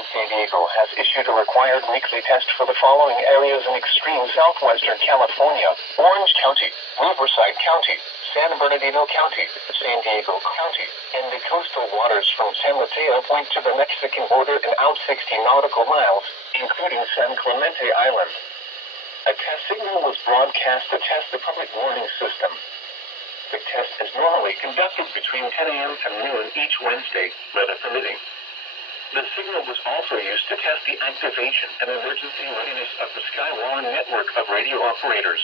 in San Diego has issued a required weekly test for the following areas in extreme southwestern California: Orange County, Riverside County, San Bernardino County, San Diego County, and the coastal waters from San Mateo Point to the Mexican border and out 60 nautical miles, including San Clemente Island. A test signal was broadcast to test the public warning system. The test is normally conducted between 10 a.m. and noon each Wednesday, weather permitting. The signal was also used to test the activation and emergency readiness of the Skywallen network of radio operators.